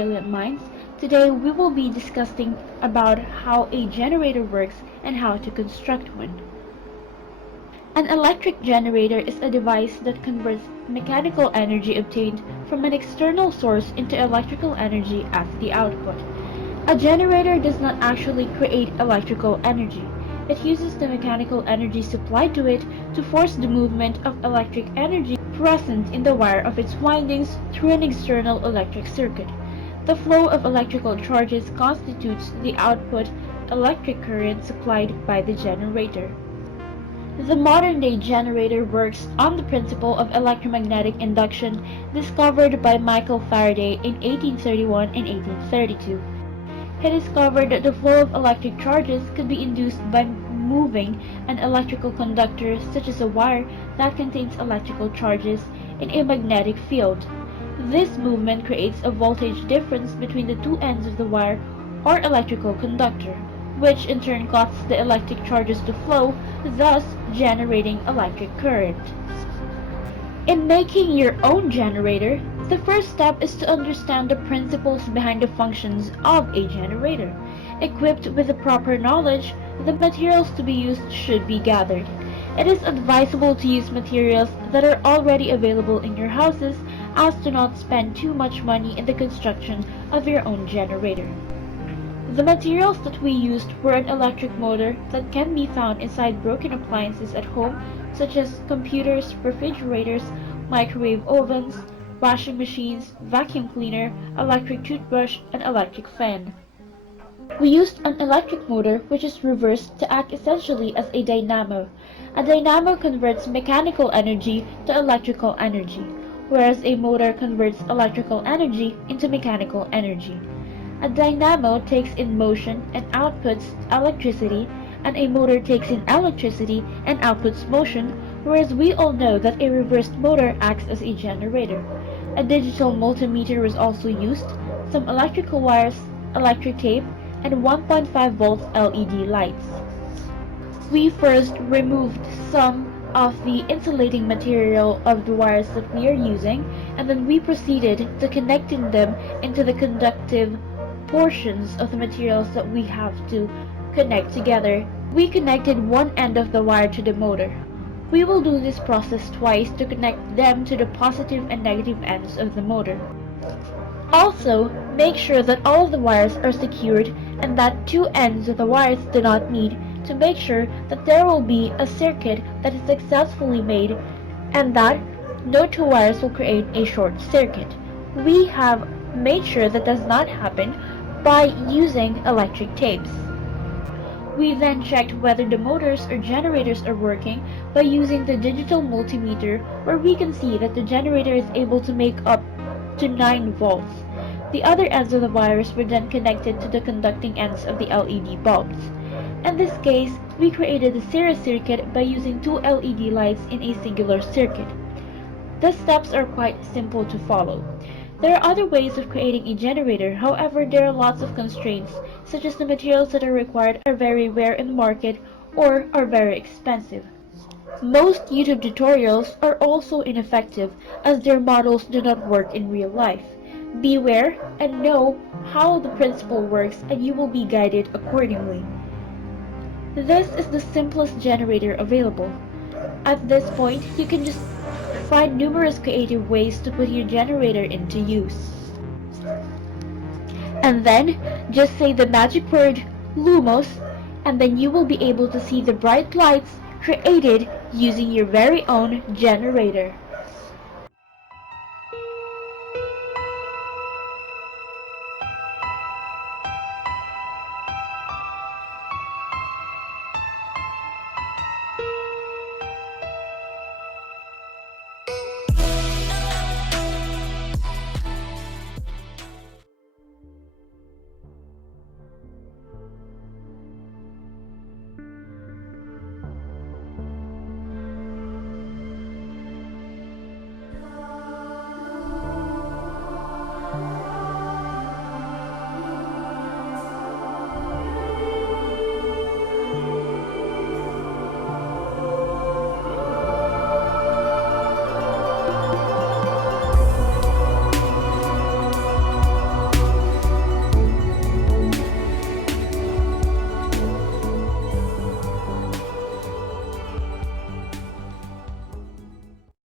brilliant minds. Today we will be discussing about how a generator works and how to construct one. An electric generator is a device that converts mechanical energy obtained from an external source into electrical energy as the output. A generator does not actually create electrical energy. It uses the mechanical energy supplied to it to force the movement of electric energy present in the wire of its windings through an external electric circuit. The flow of electrical charges constitutes the output electric current supplied by the generator. The modern-day generator works on the principle of electromagnetic induction discovered by Michael Faraday in 1831 and 1832. He discovered that the flow of electric charges could be induced by moving an electrical conductor such as a wire that contains electrical charges in a magnetic field. This movement creates a voltage difference between the two ends of the wire or electrical conductor, which in turn causes the electric charges to flow, thus generating electric current. In making your own generator, the first step is to understand the principles behind the functions of a generator. Equipped with the proper knowledge, the materials to be used should be gathered. It is advisable to use materials that are already available in your houses as to not spend too much money in the construction of your own generator. The materials that we used were an electric motor that can be found inside broken appliances at home, such as computers, refrigerators, microwave ovens, washing machines, vacuum cleaner, electric toothbrush, and electric fan. We used an electric motor which is reversed to act essentially as a dynamo. A dynamo converts mechanical energy to electrical energy, whereas a motor converts electrical energy into mechanical energy. A dynamo takes in motion and outputs electricity, and a motor takes in electricity and outputs motion, whereas we all know that a reversed motor acts as a generator. A digital multimeter was also used, some electrical wires, electric tape, and 1.5 volts LED lights. We first removed some of the insulating material of the wires that we are using, and then we proceeded to connecting them into the conductive portions of the materials that we have to connect together. We connected one end of the wire to the motor. We will do this process twice to connect them to the positive and negative ends of the motor. Also, make sure that all of the wires are secured and that two ends of the wires do not meet to make sure that there will be a circuit that is successfully made and that no two wires will create a short circuit. We have made sure that does not happen by using electric tapes. We then checked whether the motors or generators are working by using the digital multimeter, where we can see that the generator is able to make up to 9 volts. The other ends of the wires were then connected to the conducting ends of the LED bulbs. In this case, we created a series circuit by using two LED lights in a singular circuit. The steps are quite simple to follow. There are other ways of creating a generator, however there are lots of constraints, such as the materials that are required are very rare in the market or are very expensive. Most YouTube tutorials are also ineffective as their models do not work in real life. Beware and know how the principle works and you will be guided accordingly. This is the simplest generator available. At this point, you can just find numerous creative ways to put your generator into use. And then, just say the magic word, Lumos, and then you will be able to see the bright lights created using your very own generator.